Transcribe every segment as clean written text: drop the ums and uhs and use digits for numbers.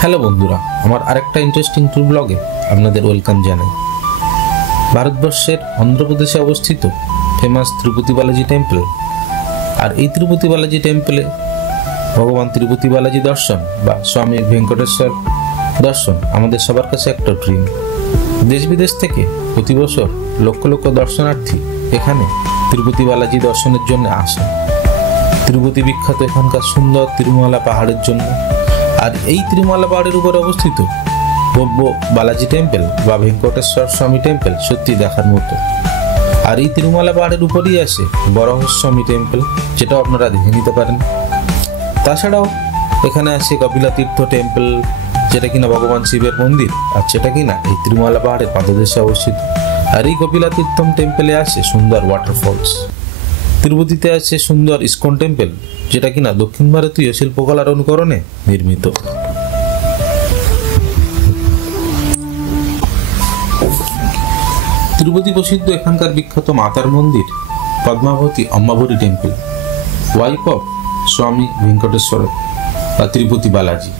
Hello বন্ধুরা, আমার আরেকটা ইন্টারেস্টিং ট্যুর ব্লগে আপনাদের ওয়েলকাম জানাই। ভারতবর্ষের অন্ধ্রপ্রদেশে অবস্থিত ফেমাস তিরুপতি বালাজি টেম্পল। আর এই তিরুপতি বালাজি টেম্পলে ভগবান তিরুপতি বালাজি দর্শন বা স্বামী ভেঙ্কটেশ্বর দর্শন আমাদের সবার কাছে একটা ড্রিম। দেশ বিদেশ থেকে প্রতি বছর লক্ষ লক্ষ দর্শনার্থী এখানে তিরুপতি বালাজি দর্শনের জন্য আসেন। তিরুপতি বিখ্যাত এখানকার সুন্দর তিরুমালা পাহাড়ের জন্য। আর এই তিরুমালা পাহাড়ের উপরে অবস্থিত ভব্য বালাজি টেম্পল বা ভেঙ্কটেশ্বর স্বামী টেম্পল সত্যি দেখার মতো। আর এই তিরুমালা পাহাড়ের উপরেই আছে বরাহস্বামী টেম্পল, যেটাও আপনারা দেখে নিতে পারেন। তাছাড়াও এখানে আছে কপিলা তীর্থ টেম্পল, যেটা কিনা ভগবান শিবের মন্দির, আর যেটা কিনা এই তিরুমালা পাহাড়ের পাদদেশে অবস্থিত। আর এই কপিলা তীর্থম টেম্পলে আছে সুন্দর ওয়াটারফলস। তিরুপতিতে আছে সুন্দর ইস্কন টেম্পল, যেটা কিনা দক্ষিণ ভারতীয় শিল্পকলার অনুকরণে নির্মিত। তিরুপতি প্রসিদ্ধ এখানকার বিখ্যাত মাতার মন্দির পদ্মাবতী অম্বাভরী টেম্পল, ওয়াইফ অফ স্বামী ভেঙ্কটেশ্বর বা তিরুপতি বালাজি।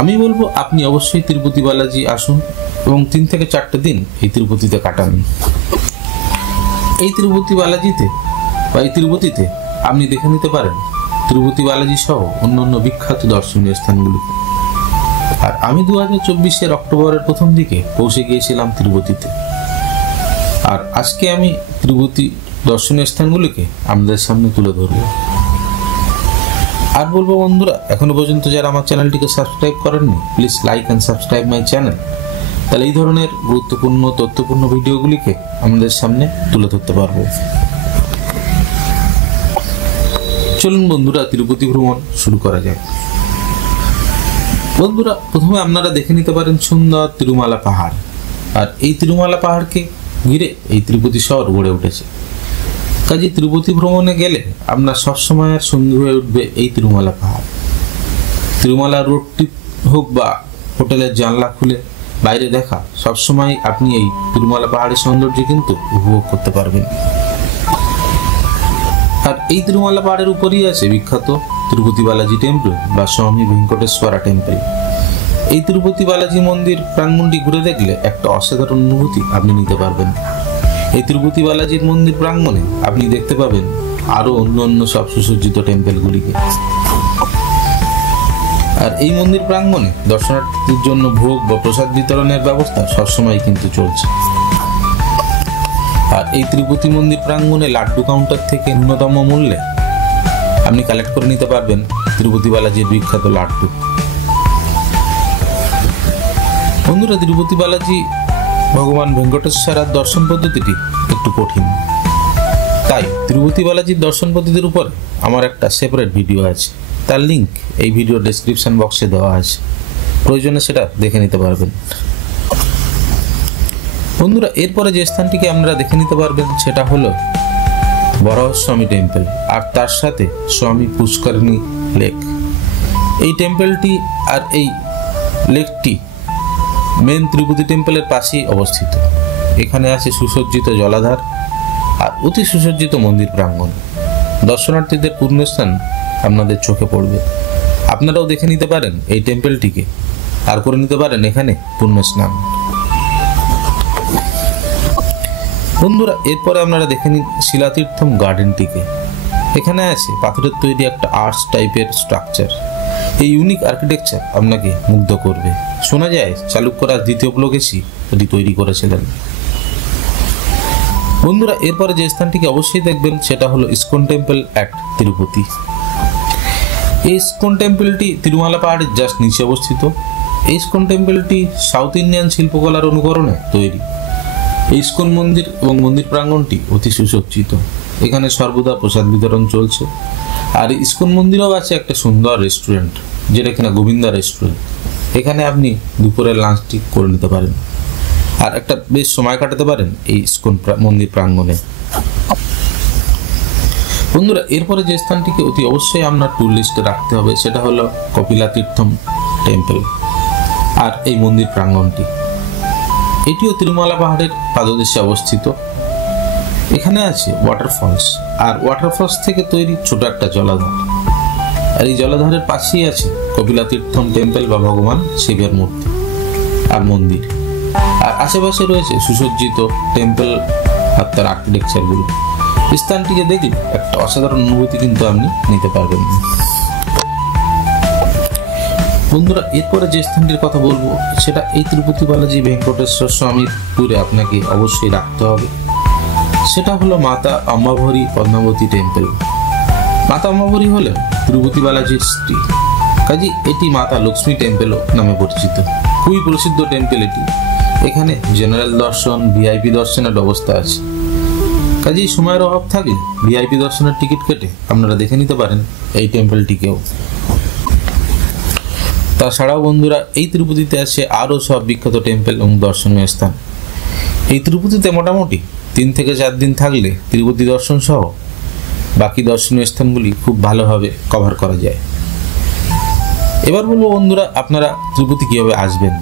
আমি বলবো আপনি অবশ্যই তিরুপতি বালাজি আসুন এবং 3 থেকে 4টে দিন এই তিরুপতিতে কাটান। এই তিরুপতি বালাজিতে বা এই তিরুপতিতে আপনি দেখে নিতে পারেন তিরুপতি বালাজি সহ অন্যান্য বিখ্যাত দর্শনীয় স্থানগুলিকে। আর আমি 2024-এর অক্টোবরের প্রথম দিকে পৌঁছে গিয়েছিলাম তিরুপতিতে। আর আজকে আমি তিরুপতি দর্শনীয় স্থানগুলিকে আমাদের সামনে তুলে ধরব। আর বলবো বন্ধুরা, এখনো পর্যন্ত যারা আমার চ্যানেলটিকে সাবস্ক্রাইব করেননি, please like and subscribe my channel. তাহলে এই ধরনের গুরুত্বপূর্ণ তথ্যপূর্ণ ভিডিওগুলিকে আমাদের সামনে তুলে ধরতে পারবো। চলুন বন্ধুরা, তিরুপতি ভ্রমণ শুরু করা যায়। বন্ধুরা, প্রথমে আপনারা দেখে নিতে পারেন সুন্দর তিরুমালা পাহাড়। আর এই তিরুমালা পাহাড়কে ঘিরে এই তিরুপতি শহর গড়ে উঠেছে। কাজে তিরুপতি ভ্রমণে গেলে আপনার সবসময় আর সঙ্গী হয়ে উঠবে এই তিরুমালা পাহাড়। তিরুমালা রোড ট্রিপ হোক বা হোটেলের জানলা খুলে বাইরে দেখা, সবসময় আপনি এই তিরুমালা পাহাড়ের সৌন্দর্য কিন্তু উপভোগ করতে পারবেন। আর এই তিরুমালা পাহাড়ের উপরেই আছে বিখ্যাত তিরুপতি বালাজি টেম্পল বা স্বামী ভেঙ্কটেশ্বরা টেম্পল। এই তিরুপতি বালাজি মন্দির প্রাঙ্গণটি ঘুরে দেখলে একটা অসাধারণ অনুভূতি আপনি নিতে পারবেন। এই তিরুপতি বালাজির মন্দির প্রাঙ্গণে আপনি দেখতে পাবেন আরো অন্য সব সুসজ্জিত টেম্পলগুলিকে। আর এই মন্দির প্রাঙ্গণে দর্শনার্থীদের জন্য ভোগ বা প্রসাদ বিতরণের ব্যবস্থা সবসময় কিন্তু চলছে। আর এই তিরুপতি মন্দির প্রাঙ্গণে লাড্ডু কাউন্টার থেকে ন্যূনতম মূল্যে আপনি কালেক্ট করে নিতে পারবেন তিরুপতি বালাজির বিখ্যাত লাড্ডু। বন্ধুরা, তিরুপতি বালাজি ভগবান ভেঙ্কটেশ্বরার দর্শন পদ্ধতিটি একটু কঠিন, তাই তিরুপতি বালাজির দর্শন পদ্ধতির উপর আমার একটা সেপারেট ভিডিও আছে। তার লিঙ্ক এই ভিডিও ডেসক্রিপশন বক্সে দেওয়া আছে, প্রয়োজনে সেটা দেখে নিতে পারবেন। বন্ধুরা, এরপরে যে স্থানটিকে আপনারা দেখে নিতে পারবেন সেটা হলো বরাহস্বামী টেম্পল, আর তার সাথে স্বামী পুষ্করিণী লেক। এই টেম্পলটি আর এই লেকটি মেন তিরুপতি টেম্পলের পাশেই অবস্থিত। এখানে আছে সুসজ্জিত জলাধার আর অতি সুসজ্জিত মন্দির প্রাঙ্গণ। দর্শনার্থীদের পূর্ণস্থান আপনাদের চোখে পড়বে। আপনারাও দেখে নিতে পারেন এই টেম্পলটিকে, আর করে নিতে পারেন এখানে পুণ্য স্নান। বন্ধুরা, এরপরে আপনারা দেখে নিন শিলাতীর্থম গার্ডেনটিকে। এখানে আছে পাথরের তৈরি একটা আর্টস টাইপের স্ট্রাকচার। এই ইউনিক আর্কিটেকচার আপনাকে মুগ্ধ করবে। শোনা যায় চালুক্যরা দ্বিতীয় পুলকেশী এটি তৈরি করেছিলেন। বন্ধুরা, এরপরে যে স্থানটিকে অবশ্যই দেখবেন সেটা হলো ইস্কন টেম্পল অ্যাট তিরুপতি। এই ইস্কন টেম্পলটি তিরুমালা পাহাড়ের জাস্ট নিচে অবস্থিত। এই ইস্কন টেম্পলটি সাউথ ইন্ডিয়ান শিল্পকলার অনুকরণে তৈরি। এই ইস্কন মন্দির এবং মন্দির প্রাঙ্গণটি অতি সুসজ্জিত। এখানে সর্বদা প্রসাদ বিতরণ চলছে। আর ইস্কন মন্দিরেও আছে একটা সুন্দর রেস্টুরেন্ট, যেটা কিনা গোবিন্দা রেস্টুরেন্ট। এখানে আপনি দুপুরের লাঞ্চটি করে নিতে পারেন আর একটা বেশ সময় কাটাতে পারেন এই ইস্কন মন্দির প্রাঙ্গণে। বন্ধুরা, এরপরে যে স্থানটিকে অতি অবশ্যই আপনার ট্যুর লিস্টে রাখতে হবে সেটা হলো কপিলা তীর্থম টেম্পল আর এই মন্দির প্রাঙ্গণটি। এটিও তিরুমালা পাহাড়ের পাদদেশে অবস্থিত। এখানে আছে ওয়াটারফলস, আর ওয়াটারফলস থেকে তৈরি ছোট একটা জলাধার। আর এই জলাধারের পাশেই আছে কপিলা তীর্থম টেম্পল বা ভগবান শিবের মূর্তি আর মন্দির। আর আশেপাশে রয়েছে সুসজ্জিত টেম্পল আর তার আর্কিটেকচারগুলো। স্থানটিকে দেখলে একটা অসাধারণ অনুভূতি কিন্তু আপনি নিতে পারবেন। বন্ধুরা, এরপরে যে স্থানটির কথা বলবো সেটা এই তিরুপতি বালাজি ভেঙ্কটেশ্বর স্বামীর ট্যুরে আপনাকে অবশ্যই রাখতে হবে। সেটা হলো মাতা অম্বাভরী পদ্মাবতী টেম্পল। মাতা অম্বাভরী হলেন তিরুপতি বালাজির স্ত্রী, কাজী এটি মাতা লক্ষ্মী টেম্পলও নামে পরিচিত। খুবই প্রসিদ্ধ টেম্পল এটি। এখানে জেনারেল দর্শন, ভিআইপি দর্শনের ব্যবস্থা আছে। কাজেই সময়ের অভাব থাকলে ভিআইপি দর্শনের টিকিট কেটে আপনারা দেখে নিতে পারেন এই টেম্পলটিকেও। তাছাড়াও বন্ধুরা, এই তিরুপতিতে আছে আরও সব বিখ্যাত টেম্পল এবং দর্শনীয় স্থান। এই তিরুপতিতে মোটামুটি 3 থেকে 4 দিন থাকলে তিরুপতি দর্শন সহ বাকি দর্শনীয় স্থানগুলি খুব ভালোভাবে কভার করা যায়। এবার বলবো বন্ধুরা, আপনারা তিরুপতি কীভাবে আসবেন।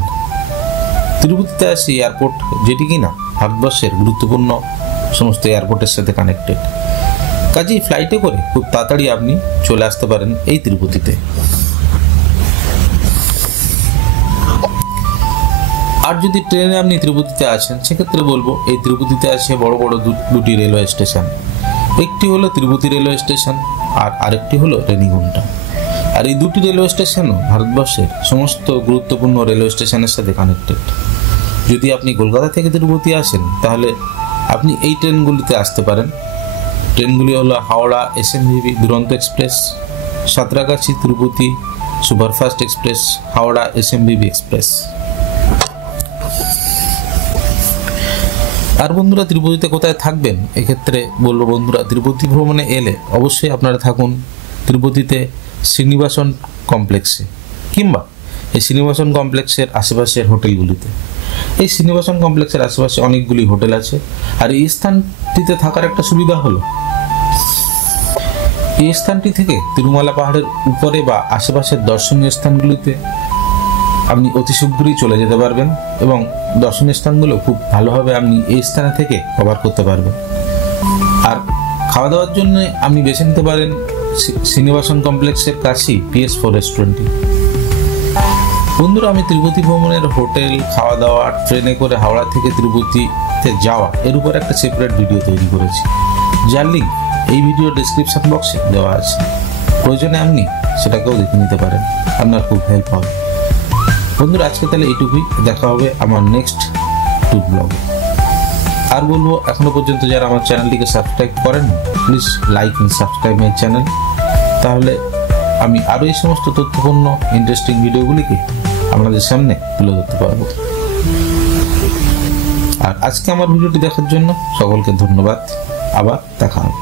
তিরুপতিতে আছে এয়ারপোর্ট, যেটি কিনা ভারতবর্ষের গুরুত্বপূর্ণ সমস্ত এয়ারপোর্টের সাথে কানেক্টেড। কাজেই ফ্লাইটে করে খুব তাড়াতাড়ি আপনি চলে আসতে পারেন এই তিরুপতিতে। আর যদি ট্রেনে আপনি তিরুপতিতে আছেন, সেক্ষেত্রে বলবো এই তিরুপতিতে আছে বড় বড় দুটি রেলওয়ে স্টেশন। একটি হলো তিরুপতি রেলওয়ে স্টেশন আর আরেকটি হলো রেনিগুন্টা। আর এই দুটি রেলওয়ে স্টেশনও ভারতবর্ষের সমস্ত গুরুত্বপূর্ণ রেলওয়ে স্টেশনের সাথে কানেক্টেড। যদি আপনি কলকাতা থেকে তিরুপতি আসেন তাহলে আপনি এই ট্রেনগুলিতে আসতে পারেন। ট্রেনগুলি হলো Howrah SMVB Duronto express, Santragachi Tirupati superfast express, Howrah SMVB express. আর বন্ধুরা, তিরুপতিতে কোথায় থাকবেন এক্ষেত্রে বলবো বন্ধুরা, তিরুপতি ভ্রমণে এলে অবশ্যই আপনারা থাকুন তিরুপতিতে শ্রীনিবাসন কমপ্লেক্সে কিংবা এই শ্রীনিবাসন কমপ্লেক্সের আশেপাশের হোটেলগুলিতে। এই শ্রীনিবাসন কমপ্লেক্সের আশেপাশে অনেকগুলি হোটেল আছে। আর এই স্থানটিতে থাকার একটা সুবিধা হলো এই স্থানটি থেকে তিরুমালা পাহাড়ের উপরে বা আশেপাশের দর্শনীয় স্থানগুলিতে আপনি অতি শীঘ্রই চলে যেতে পারবেন এবং দর্শনীয় স্থানগুলো খুব ভালোভাবে আপনি এই স্থানে থেকে কভার করতে পারবেন। আর খাওয়া দাওয়ার জন্য আপনি বেছে নিতে পারেন শ্রীনিবাসন কমপ্লেক্সের কাছেই PS4 রেস্টুরেন্টটি। বন্ধুরা, আমি তিরুপতি ভ্রমণের হোটেল, খাওয়া দাওয়া, ট্রেনে করে হাওড়া থেকে তিরুপতিতে যাওয়া এর উপর একটা সেপারেট ভিডিও তৈরি করেছি, যার লিঙ্ক এই ভিডিও ডেসক্রিপশন বক্সে দেওয়া আছে। প্রয়োজনে আপনি সেটাকেও দেখে নিতে পারেন, আপনার খুব হেল্প হবে। বন্ধুরা, আজকে তাহলে এইটুকুই। দেখা হবে আমার নেক্সট ট্যুর ব্লগে। আর বলবো, এখনো পর্যন্ত যারা আমার চ্যানেলটিকে সাবস্ক্রাইব করেন, please like and subscribe my channel. তাহলে আমি আরও এই সমস্ত তথ্যপূর্ণ ইন্টারেস্টিং ভিডিওগুলিকে আপনাদের সামনে তুলে ধরতে পারবো। আর আজকে আমার ভিডিওটি দেখার জন্য সকলকে ধন্যবাদ। আবার দেখা হবে।